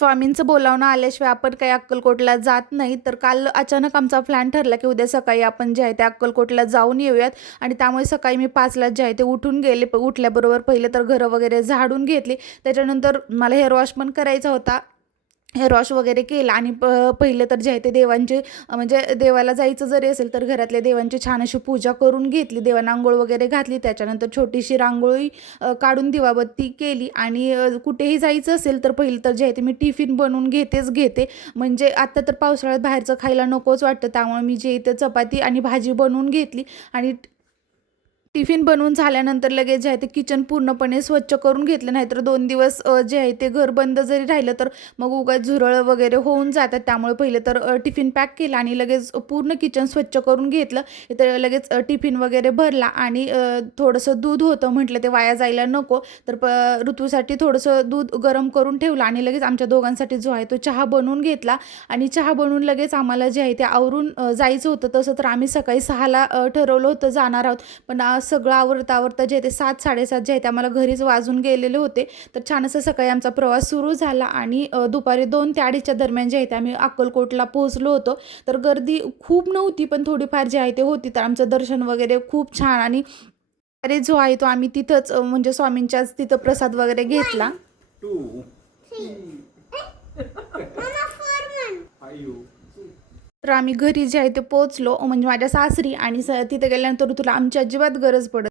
स्वामींचं बोलावणं आल्याशिवाय आपण काही अक्कलकोटला जात नाही. तर काल अचानक आमचा प्लॅन ठरला, की उद्या सकाळी आपण जे आहे ते अक्कलकोटला जाऊन येऊयात आणि त्यामुळे सकाळी मी 5ला जे आहे ते उठून गेले. उठल्याबरोबर पहिले तर घरं वगैरे झाडून घेतली. त्याच्यानंतर मला हेअर वॉश पण करायचा होता. हेअर वॉश वगैरे केला आणि पहिलं तर जे आहे ते देवांचे म्हणजे देवाला जायचं जरी असेल तर घरातल्या देवांची छान अशी पूजा करून घेतली. देवांना अंघोळ वगैरे घातली. त्याच्यानंतर छोटीशी रांगोळी काढून दिवाबत्ती केली आणि कुठेही जायचं असेल तर पहिलं तर जे आहे ते मी टिफिन बनवून घेते. म्हणजे आत्ता तर पावसाळ्यात बाहेरचं खायला नकोच वाटतं. त्यामुळे मी जे इथं चपाती आणि भाजी बनवून घेतली आणि टिफिन बनवून झाल्यानंतर लगेच जे आहे ते किचन पूर्णपणे स्वच्छ करून घेतलं. नाहीतर 2 दिवस जे आहे ते घर बंद जरी राहिलं तर मग उगाच झुरळ वगैरे होऊन जातात. त्यामुळे पहिले तर टिफिन पॅक केला आणि लगेच पूर्ण किचन स्वच्छ करून घेतलं. तर लगेच टिफिन वगैरे भरला आणि थोडंसं दूध होतं, म्हटलं ते वाया जायला नको. तर ऋतूसाठी थोडंसं दूध गरम करून ठेवलं आणि लगेच आमच्या दोघांसाठी जो आहे तो चहा बनवून घेतला आणि चहा बनवून लगेच आम्हाला जे आहे ते आवरून जायचं होतं. तसं तर आम्ही सकाळी 6ला ठरवलं होतं जाणार आहोत, पण सगळं आवरता जे ते 7-7:30 जे आहे ते आम्हाला घरीच वाजून गेलेले होते. तर छान असं सकाळी आमचा प्रवास सुरू झाला आणि दुपारी 2 ते 2:30च्या दरम्यान जे आहे ते आम्ही अक्कलकोटला पोहोचलो होतो. तर गर्दी खूप नव्हती, पण थोडीफार जे आहे ते होती. तर आमचं दर्शन वगैरे खूप छान आणि अरे जो आहे तो आम्ही तिथंच म्हणजे स्वामींच्याच तिथं प्रसाद वगैरे घेतला. तर आम्ही घरी जे आहे ते पोहोचलो म्हणजे माझ्या सासरी आणि तिथे गेल्यानंतर तुला आमची अजिबात गरज पडत